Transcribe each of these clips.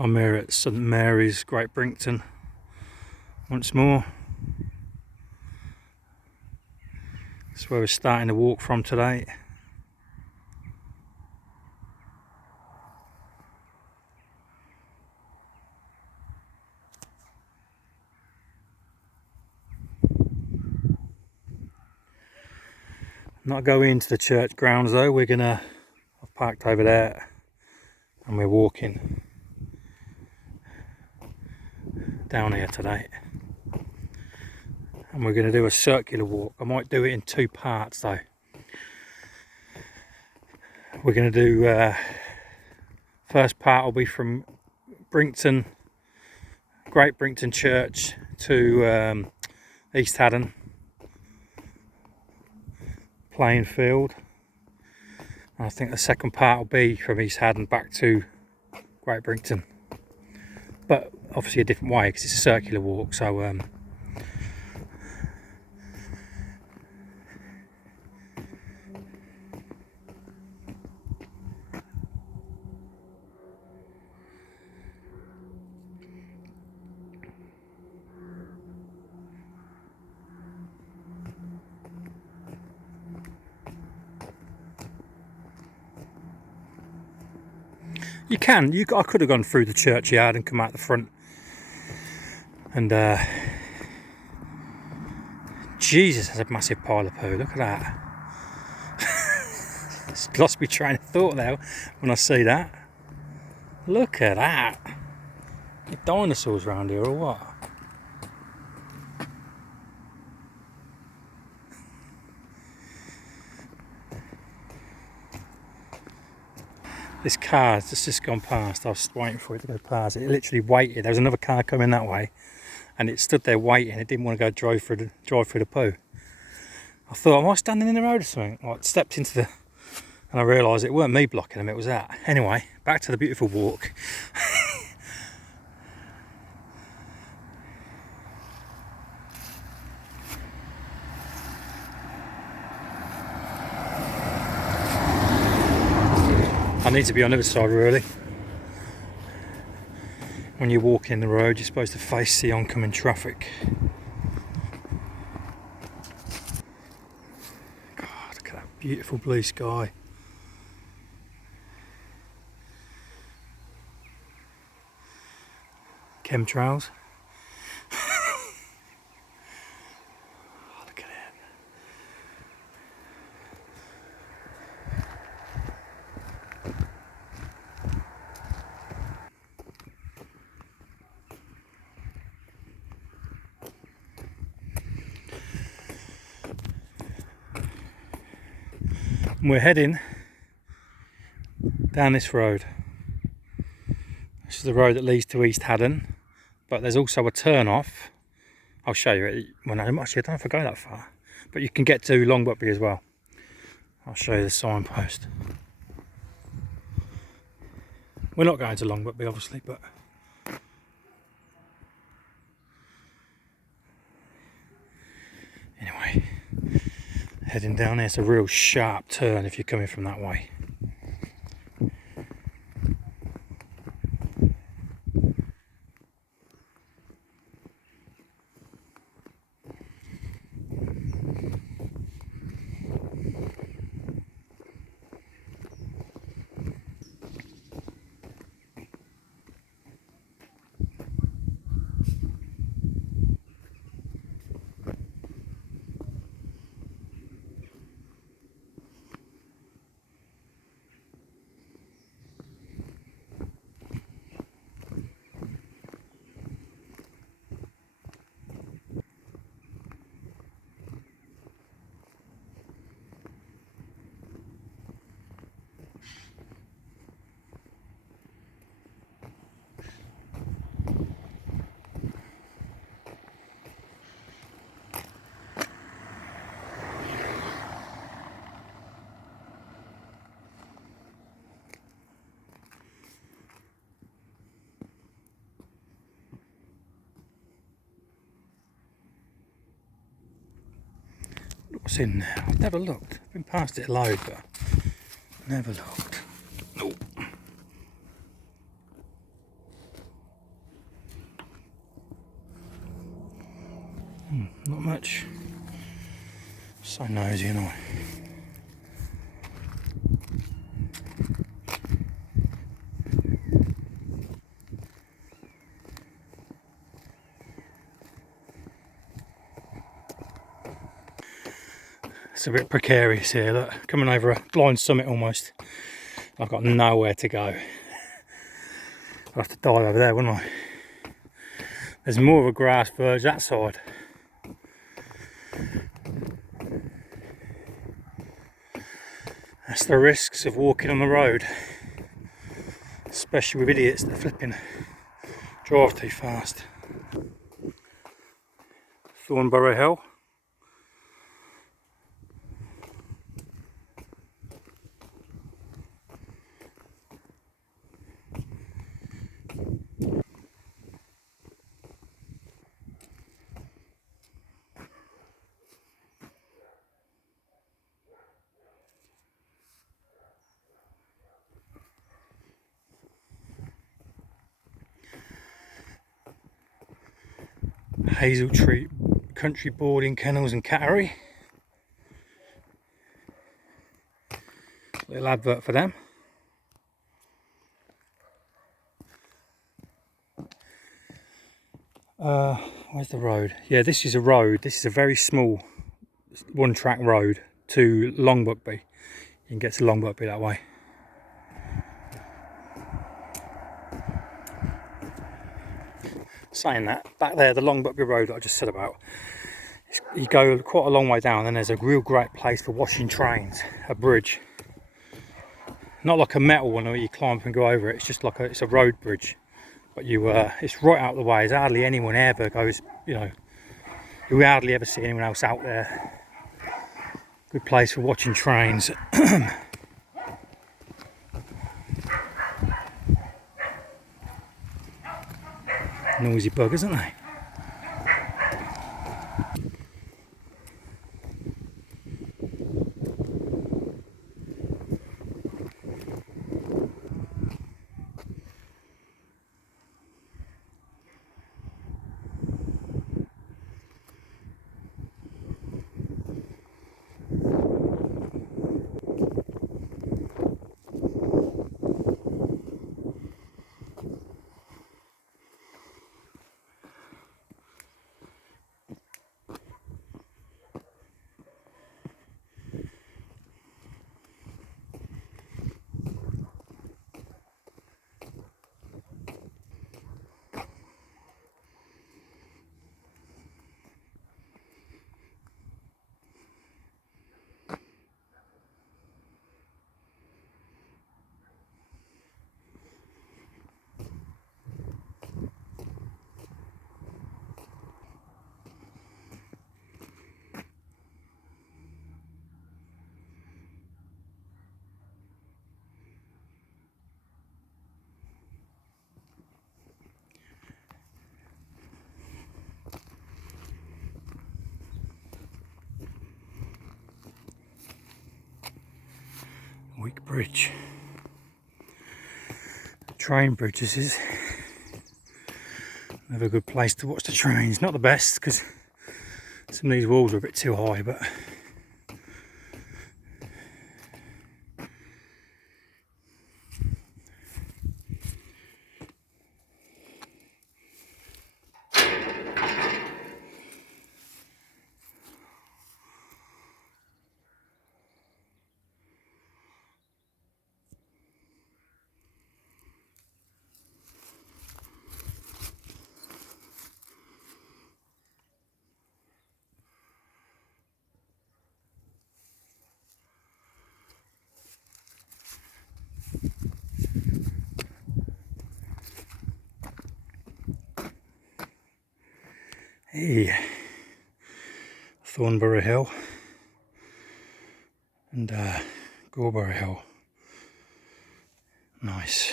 I'm here at St Mary's, Great Brington, once more. That's where we're starting to walk from today. Not going into the church grounds though, I've parked over there and we're walking down here today. And we're going to do a circular walk. I might do it in two parts though. We're going to do, first part will be from Brington, Great Brington Church to East Haddon playing field. And I think the second part will be from East Haddon back to Great Brington, but obviously a different way because it's a circular walk. So I could have gone through the churchyard and come out the front. And Jesus, that's a massive pile of poo. Look at that. It's lost me train of thought there when I see that. Look at that. Are dinosaurs around here or what? This car has just gone past. I was waiting for it to go past. It literally waited. There was another car coming that way, and it stood there waiting. It didn't want to go drive through the poo. I thought, am I standing in the road or something? I stepped into the, and I realised it weren't me blocking them. It was that. Anyway, back to the beautiful walk. I need to be on the other side really. When you're walking the road, you're supposed to face the oncoming traffic. God, look at that beautiful blue sky. Chemtrails. Oh, look at it. And we're heading down this road. This is the road that leads to East Haddon, but there's also a turn off. I'll show you it. Well, no, actually, I don't know if I go that far, but you can get to Long Buckby as well. I'll show you the signpost. We're not going to Long Buckby, obviously, but anyway, heading down there. It's a real sharp turn if you're coming from that way. What's in there? I've never looked. I've been past it a load, but never looked. Oh. Not much. So nosy, anyway. It's a bit precarious here, look, coming over a blind summit almost. I've got nowhere to go. I'll have to dive over there, wouldn't I? There's more of a grass verge that side. That's the risks of walking on the road, especially with idiots that flipping drive too fast. Thornborough Hill. Hazel Tree Country Boarding Kennels and Cattery. Little advert for them. Where's the road? Yeah, this is a road. This is a very small one-track road to Longbuckby. You can get to Longbuckby that way. Saying that, back there, the Longbuckby road that I just said about, you go quite a long way down and there's a real great place for washing trains, a bridge. Not like a metal one where you climb up and go over it, it's just like it's a road bridge. But it's right out of the way, there's hardly anyone ever goes, you know, you hardly ever see anyone else out there. Good place for watching trains. Noisy buggers, aren't they? Weak bridge. Train bridge this is. Another good place to watch the trains. Not the best because some of these walls are a bit too high, but hey, Thornborough Hill and Goreborough Hill. Nice.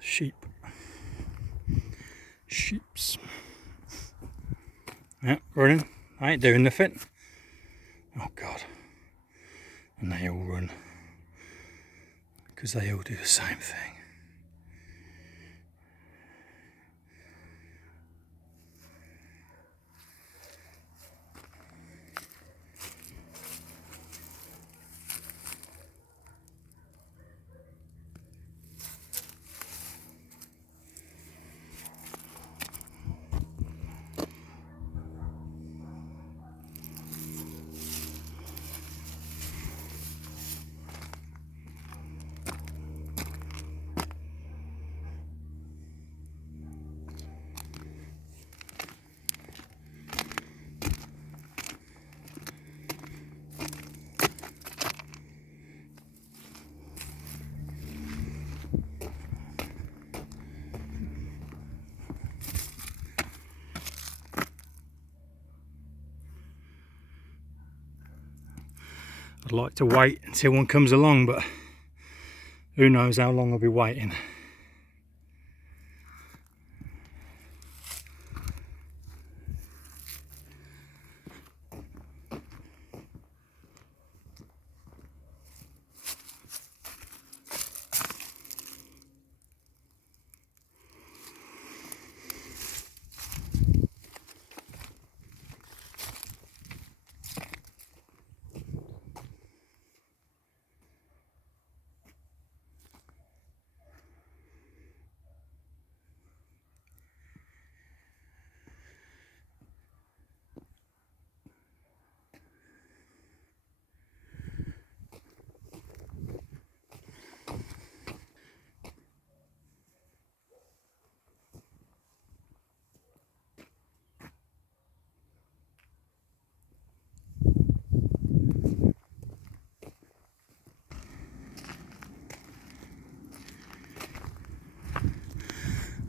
Sheeps. Yeah, running. I ain't doing nothing. Oh God. And they all run. Because they all do the same thing. I'd like to wait until one comes along, but who knows how long I'll be waiting.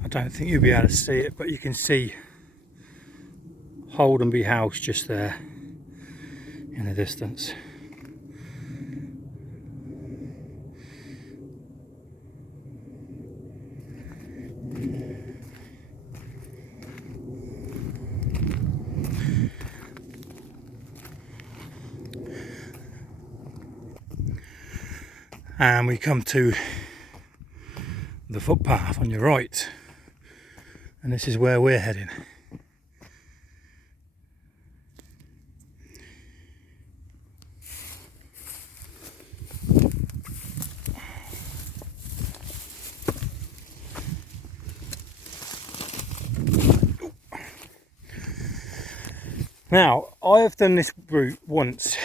I don't think you'll be able to see it, but you can see Holdenby House just there in the distance. And we come to the footpath on your right, and this is where we're heading. Now, I have done this route once,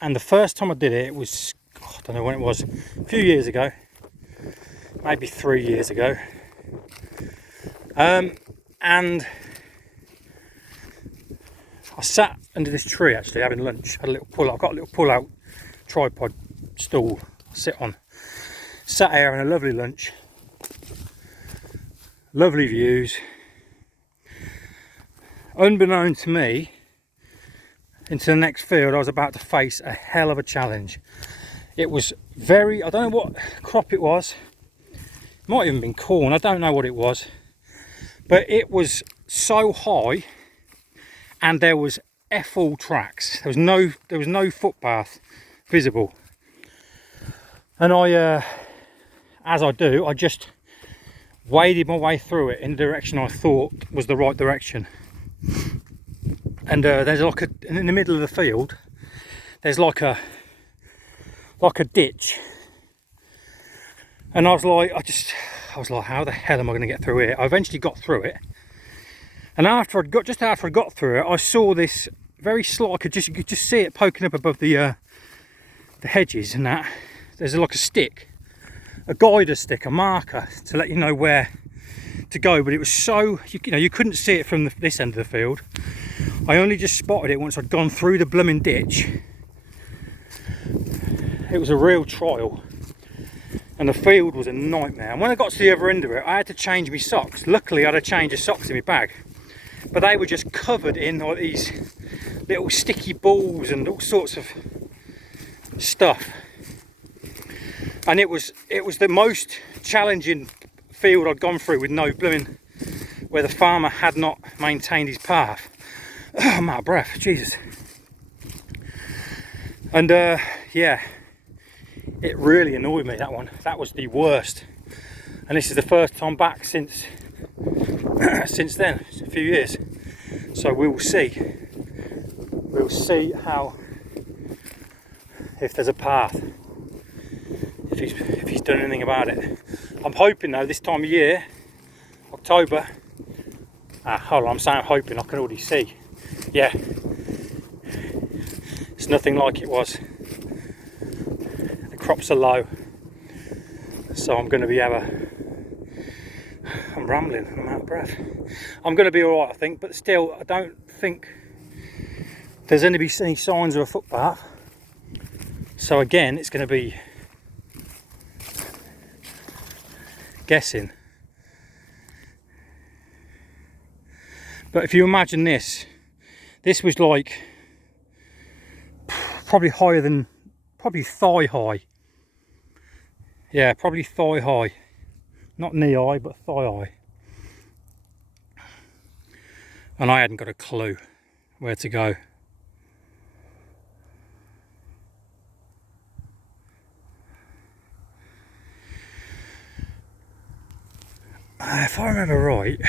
and the first time I did it, it was, I don't know when it was, a few years ago, maybe 3 years ago. And I sat under this tree actually having lunch, had a little pull out. I've got a little pull out tripod stool I sit on. Sat here having a lovely lunch, lovely views. Unbeknown to me, into the next field I was about to face a hell of a challenge. It was very, I don't know what crop it was, it might even been corn, I don't know what it was, but it was so high and there was F-all tracks. There was no footpath visible, and I as I do, I just waded my way through it in the direction I thought was the right direction. And there's like a, in the middle of the field, there's like a ditch, and I was like, how the hell am I going to get through here? I eventually got through it, and just after I got through it, I saw this very slight. You could just see it poking up above the hedges, and that there's like a stick, a guider stick, a marker to let you know where to go. But it was so you couldn't see it from this end of the field. I only just spotted it once I'd gone through the blooming ditch. It was a real trial, and the field was a nightmare. And when I got to the other end of it, I had to change my socks. Luckily I had a change of socks in my bag, but they were just covered in all these little sticky balls and all sorts of stuff. And it was the most challenging field I'd gone through with no blooming, where the farmer had not maintained his path. I'm out of breath, Jesus. And yeah, it really annoyed me, that one. That was the worst. And this is the first time back since then, it's a few years. So we will see. We'll see if there's a path, if he's done anything about it. I'm hoping though, this time of year, October, hold on, I'm saying I'm hoping, I can already see. Yeah, it's nothing like it was. The crops are low, so I'm going to be I'm rambling, I'm out of breath. I'm going to be alright, I think, but still, I don't think there's going to be any signs of a footpath. So again, it's going to be guessing. But if you imagine this was like probably higher than probably thigh high. Yeah, probably thigh high. Not knee high, but thigh high. And I hadn't got a clue where to go. If I remember right,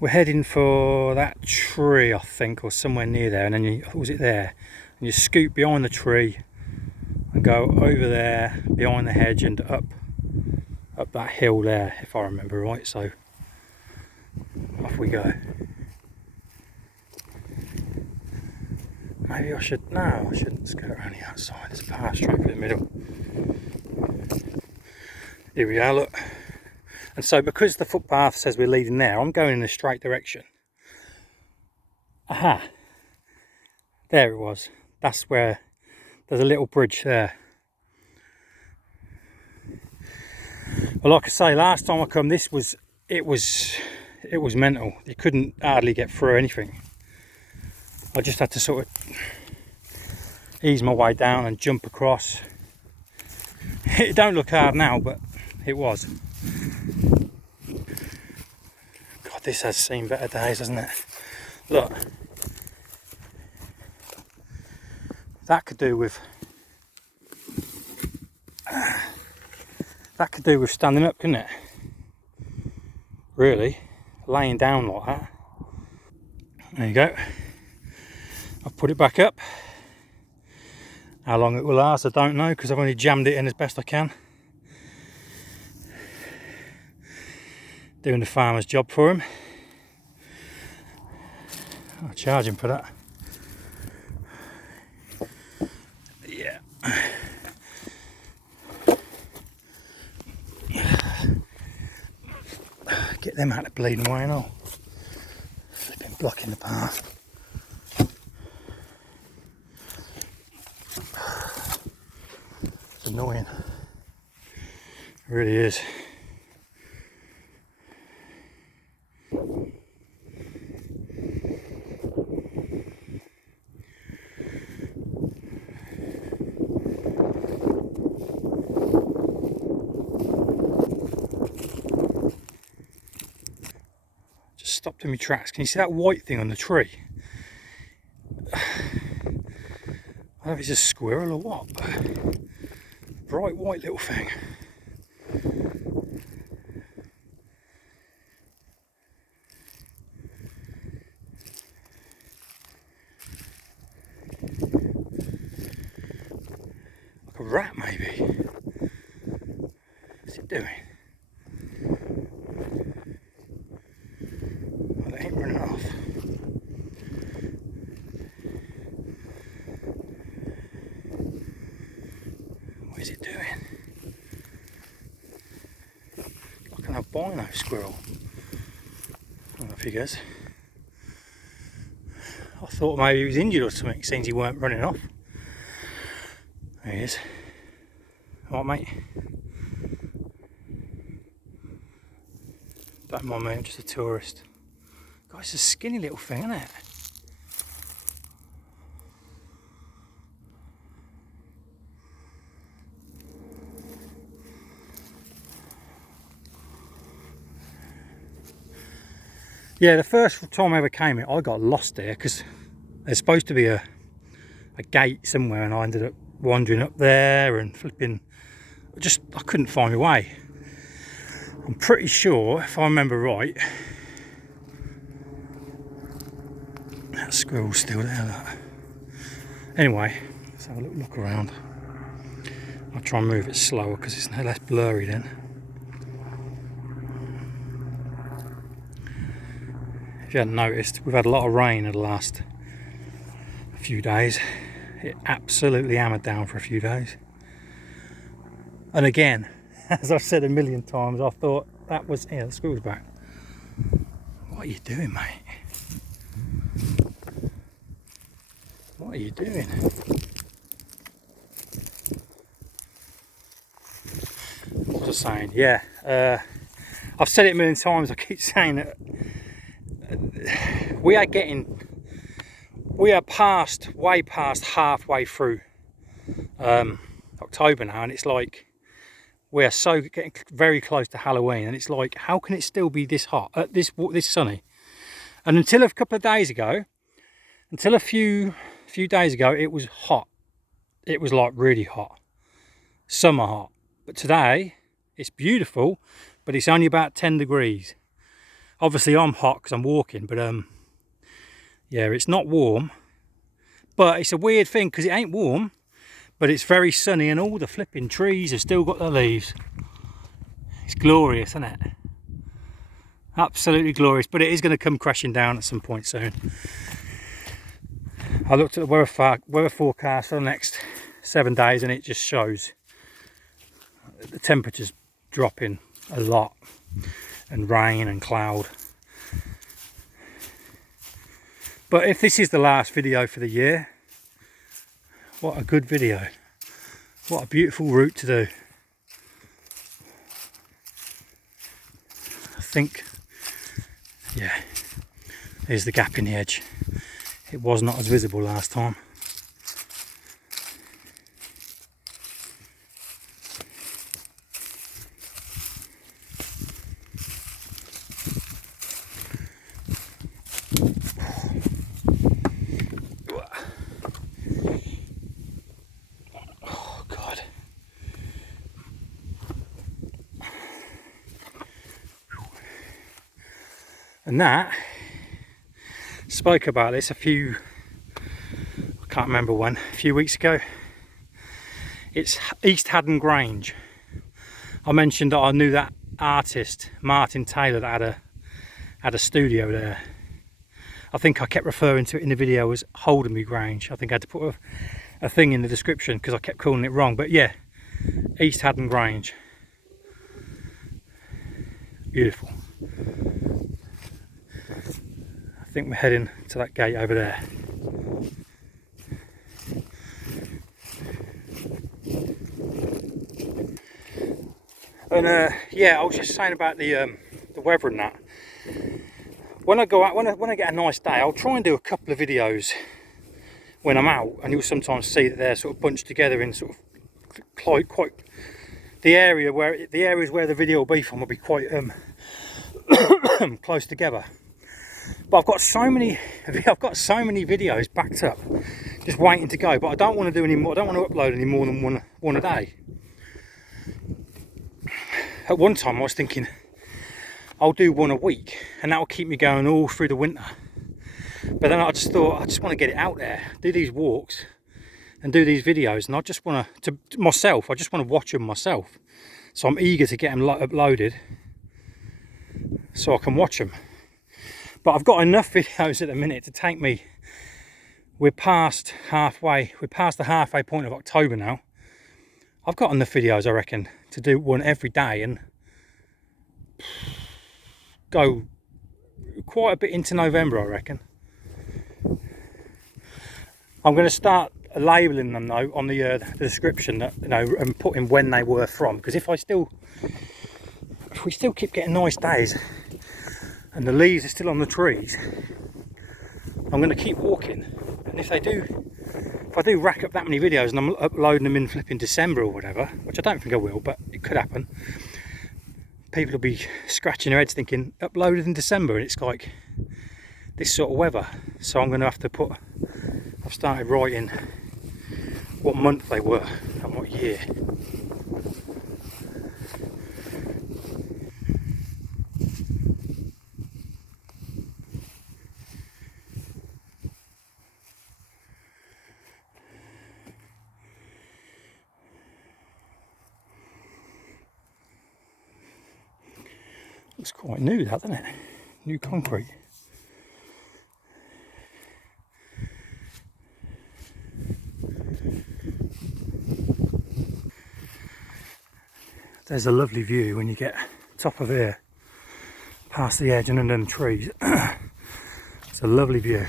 we're heading for that tree, I think, or somewhere near there, and then was it there? And you scoot behind the tree and go over there behind the hedge and up that hill there, if I remember right. So off we go. Maybe I should, no, I shouldn't skirt around the outside. There's a path straight through the middle. Here we are, look. And so because the footpath says we're leading there, I'm going in a straight direction. Aha, there it was. That's where there's a little bridge there. But like I say, last time I come, it was mental. You couldn't hardly get through anything. I just had to sort of ease my way down and jump across. It don't look hard now, but it was. God, this has seen better days, hasn't it? Look. That could do with standing up, couldn't it? Really, laying down like that. There you go. I've put it back up. How long it will last, I don't know, because I've only jammed it in as best I can. Doing the farmer's job for him. I'll charge him for that. Yeah. Get them out of the bleeding way and all. Flipping blocking the path. It's annoying. It really is. Stopped in my tracks. Can you see that white thing on the tree? I don't know if it's a squirrel or what, but bright white little thing. Like a rat maybe. What's it doing? Running off. What is it doing? Like an albino squirrel. I don't know if he goes. I thought maybe he was injured or something, since he weren't running off. There he is. Alright, mate. Don't mind me, I'm just a tourist. God, it's a skinny little thing, isn't it? Yeah, the first time I ever came here, I got lost there because there's supposed to be a gate somewhere, and I ended up wandering up there and flipping. I couldn't find my way. I'm pretty sure, if I remember right, that squirrel's still there. Look. Anyway, let's have a little look around. I'll try and move it slower because it's less blurry then. If you hadn't noticed, we've had a lot of rain in the last few days. It absolutely hammered down for a few days. And again, as I've said a million times, I thought that was, yeah, the squirrel's back. What are you doing, mate? What are you doing? What was I saying? Yeah, I've said it a million times. I keep saying that we are way past halfway through October now, and it's like we're so getting very close to Halloween, and it's like, how can it still be this hot, this sunny? And until a couple of days ago, until a few days ago, it was hot. It was like really hot, summer hot. But today it's beautiful, but it's only about 10 degrees. Obviously I'm hot because I'm walking, but yeah, it's not warm. But it's a weird thing because it ain't warm, but it's very sunny, and all the flipping trees have still got their leaves. It's glorious, isn't it? Absolutely glorious, but it is going to come crashing down at some point soon. I looked at the weather forecast for the next 7 days, and it just shows the temperatures dropping a lot, and rain and cloud. But if this is the last video for the year, what a good video. What a beautiful route to do. I think, yeah, there's the gap in the edge. It was not as visible last time. Oh God. And that, spoke about this I can't remember when, a few weeks ago. It's East Haddon Grange. I mentioned that I knew that artist, Martin Taylor, that had a studio there. I think I kept referring to it in the video as Holding Me Grange. I think I had to put a thing in the description because I kept calling it wrong. But yeah, East Haddon Grange. Beautiful. I think we're heading to that gate over there. And yeah, I was just saying about the weather and that. When I go out, when I get a nice day, I'll try and do a couple of videos when I'm out, and you'll sometimes see that they're sort of bunched together in sort of quite the areas where the video will be from will be quite close together. But I've got so many videos backed up, just waiting to go. But I don't want to do any more. I don't want to upload any more than one a day. At one time, I was thinking I'll do one a week, and that will keep me going all through the winter. But then I just thought I just want to get it out there, do these walks, and do these videos, and I just want to myself. I just want to watch them myself. So I'm eager to get them uploaded, so I can watch them. But I've got enough videos at the minute to take me. We're past halfway. We're past the halfway point of October now. I've got enough videos, I reckon, to do one every day and go quite a bit into November, I reckon. I'm going to start labelling them though on the description, that, you know, and putting when they were from. Because if we still keep getting nice days and the leaves are still on the trees, I'm going to keep walking. And if I do rack up that many videos and I'm uploading them in flipping December or whatever, which I don't think I will, but it could happen, people will be scratching their heads thinking, uploaded in December, and it's like this sort of weather. So I'm going to have to I've started writing what month they were and what year. Looks quite new, that, doesn't it? New concrete. There's a lovely view when you get top of here, past the edge and under the trees. It's a lovely view.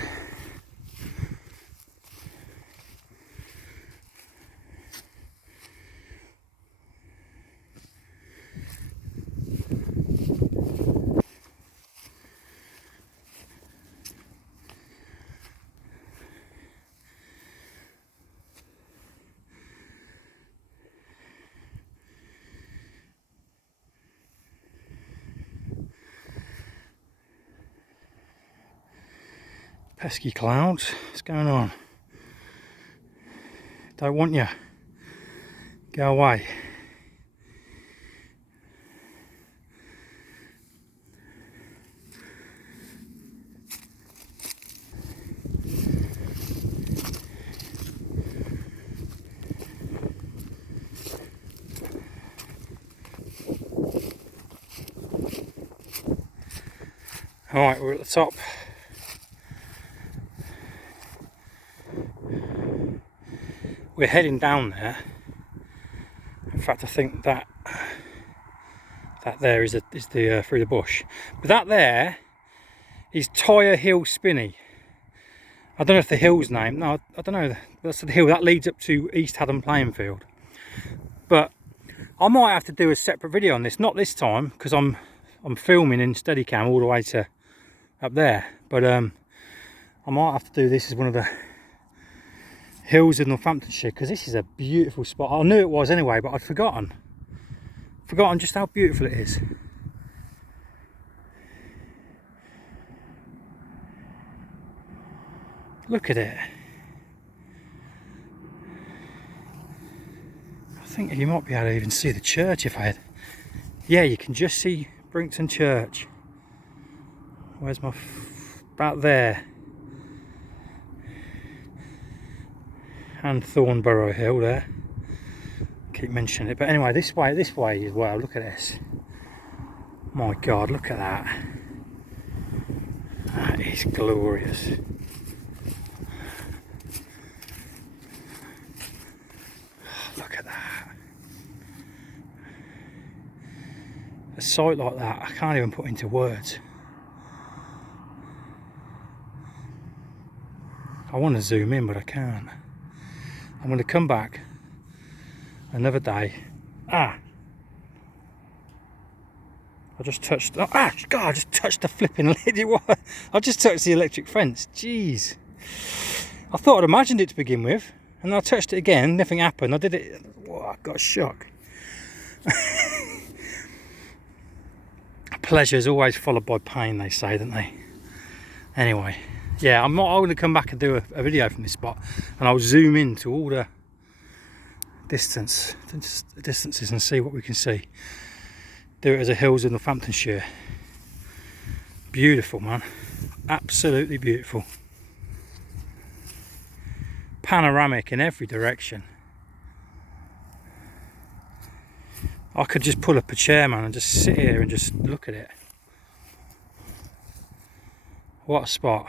Pesky clouds, what's going on? Don't want you. Go away. Alright, we're at the top. We're heading down there. In fact, I think that there is the through the bush. But that there is Tyre Hill Spinney. I don't know if the hill's named. No, I don't know. That's the hill that leads up to East Haddon playing field. But I might have to do a separate video on this. Not this time, because I'm filming in Steadicam all the way to up there. But I might have to do this as one of the hills of Northamptonshire, because this is a beautiful spot. I knew it was anyway, but I'd forgotten just how beautiful it is. Look at it. I think you might be able to even see the church if I had. Yeah, you can just see Brington Church. Where's my about there? And Thornborough Hill there. Keep mentioning it, but anyway, this way as well. Look at this. My God, look at that. That is glorious. Look at that. A sight like that, I can't even put into words. I want to zoom in, but I can't. I'm going to come back another day. I just touched. God! I just touched the flipping lid. I just touched the electric fence. Jeez. I thought I'd imagined it to begin with, and I touched it again. Nothing happened. I did it. Whoa, I got a shock. Pleasure is always followed by pain, they say, don't they? Anyway. Yeah, I'm going to come back and do a video from this spot, and I'll zoom into all the distances and see what we can see. Do it as a hills of Northamptonshire. Beautiful, man. Absolutely beautiful. Panoramic in every direction. I could just pull up a chair, man, and just sit here and just look at it. What a spot.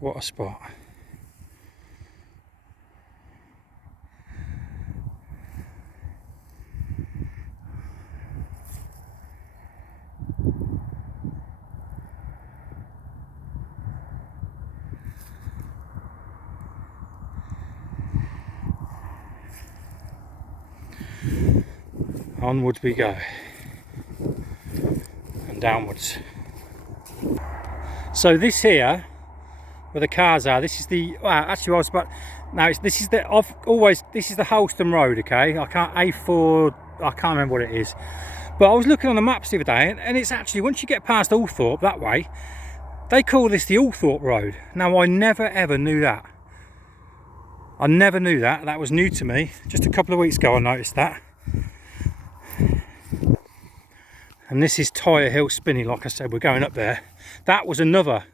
What a spot. Onwards we go. And downwards. So this here, where the cars are, this is the, well, actually I was about, no, this is the Holston Road, okay? I can't remember what it is. But I was looking on the maps the other day, and it's actually, once you get past Althorpe that way, they call this the Althorpe Road. Now, I never ever knew that. I never knew that. That was new to me. Just a couple of weeks ago I noticed that. And this is Tyre Hill Spinney, like I said, we're going up there. That was another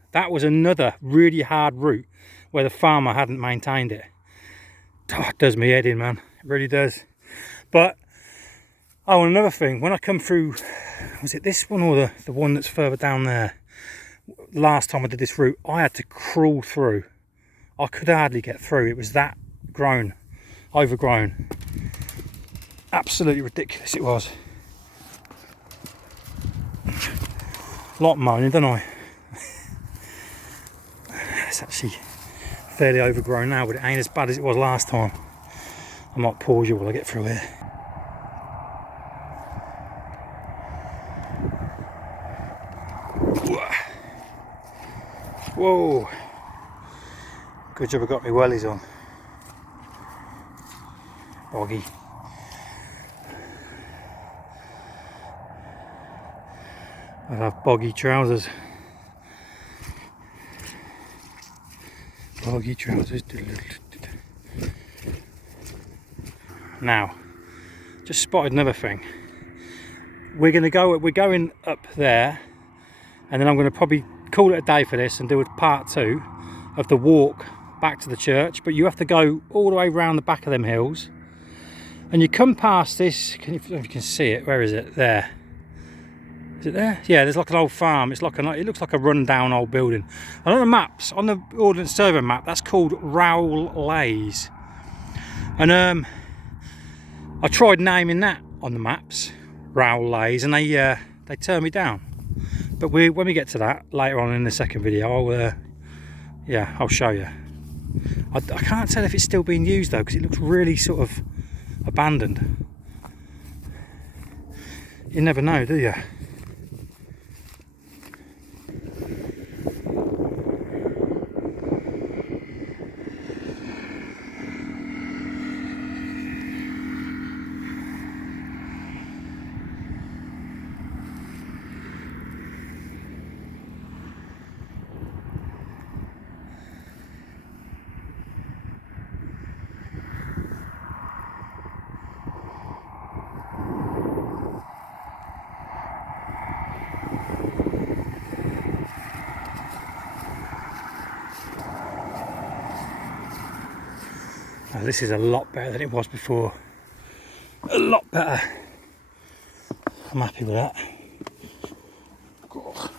really hard route where the farmer hadn't maintained it. Oh, it does me head in, man. It really does. But, oh, and another thing, when I come through, was it this one or the one that's further down there? Last time I did this route, I had to crawl through. I could hardly get through. It was that overgrown. Absolutely ridiculous it was. A lot moaning, don't I? It's actually fairly overgrown now, but it ain't as bad as it was last time. I might pause you while I get through here. Whoa! Good job I got my wellies on. Boggy. I'll have boggy trousers. Boggy trousers. Now, just spotted another thing. We're going up there, and then I'm going to probably call it a day for this and do a part 2 of the walk back to the church. But you have to go all the way around the back of them hills, and you come past this. If you can see it, where is it? There. Is it there? Yeah, there's like an old farm. It looks like a run-down old building. And on the maps, on the Ordnance Survey map, that's called Rowell Lays. And I tried naming that on the maps, Rowell Lays, and they turned me down. But when we get to that later on in the second video, I'll show you. I can't tell if it's still being used though, because it looks really sort of abandoned. You never know, do you? Now, this is a lot better than it was before. A lot better. I'm happy with that. God.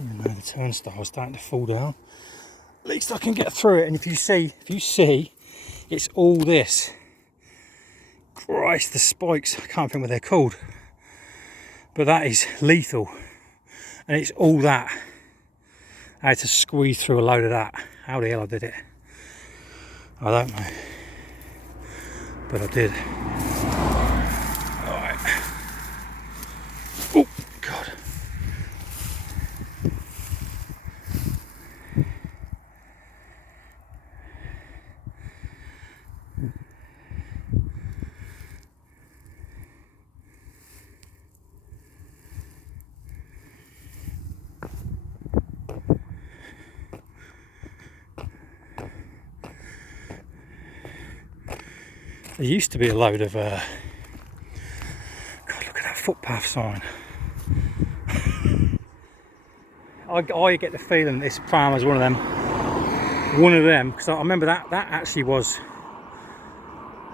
Even though the turnstile's starting to fall down, at least I can get through it. And if you see, it's all this. Christ, the spikes, I can't think what they're called. But that is lethal. And it's all that. I had to squeeze through a load of that. How the hell I did it, I don't know. But I did. Alright. Oh, God. There used to be a load of, God, look at that footpath sign. I get the feeling this farmer's one of them, because I remember that actually was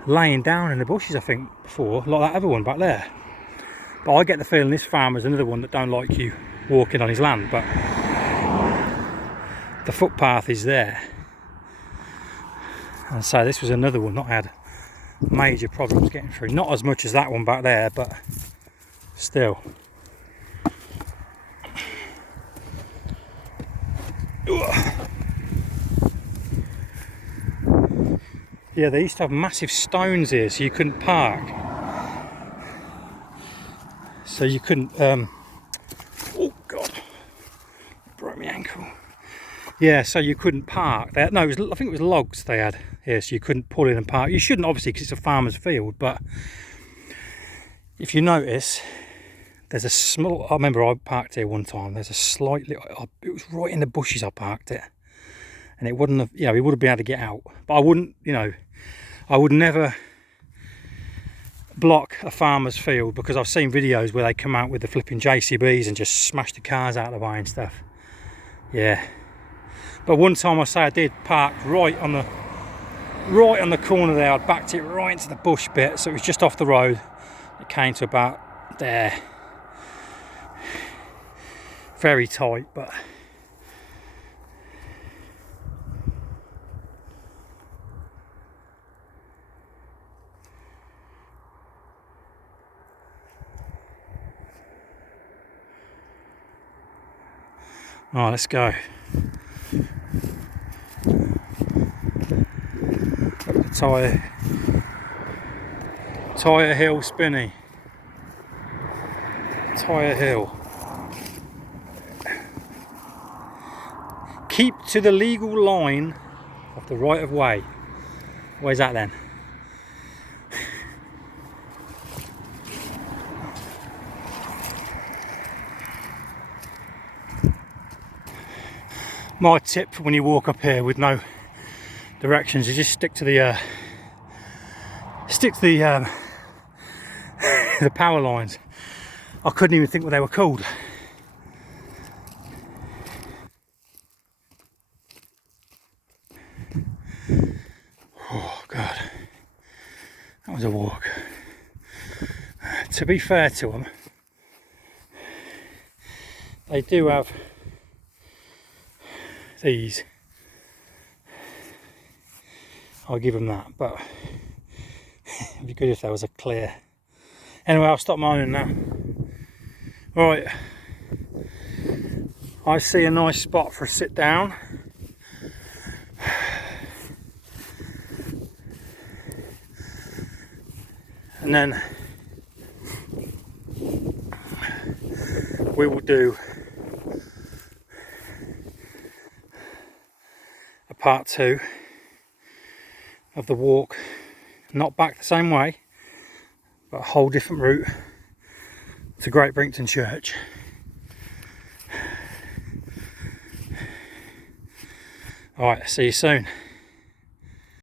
laying down in the bushes, I think, before, like that other one back there. But I get the feeling this farmer's another one that don't like you walking on his land, but the footpath is there. And so this was another one that I had major problems getting through. Not as much as that one back there, but still. Yeah, they used to have massive stones here, so you couldn't park. So you couldn't. Oh God, broke my ankle. Yeah, so you couldn't park. I think it was logs they had here, so you couldn't pull in and park. You shouldn't, obviously, because it's a farmer's field, but if you notice, there's a small, I remember I parked here one time, there's a slightly, it was right in the bushes I parked it, and it wouldn't have, we would have been able to get out, but I wouldn't, I would never block a farmer's field, because I've seen videos where they come out with the flipping JCBs and just smash the cars out of the way and stuff. Yeah. But one time I did park right on the corner there. I'd backed it right into the bush bit, so it was just off the road. It came to about there. Very tight, but all right, let's go. Tyre Hill, Spinney. Tyre Hill. Keep to the legal line of the right of way. Where's that then? My tip when you walk up here with no directions is just stick to the the power lines. I couldn't even think what they were called. Oh God, that was a walk. To be fair to them, they do have these. I'll give them that, but it'd be good if there was a clear. Anyway, I'll stop moaning now. Right, I see a nice spot for a sit down. And then we will do a part 2 of the walk, not back the same way, but a whole different route to Great Brington Church. Alright, see you soon.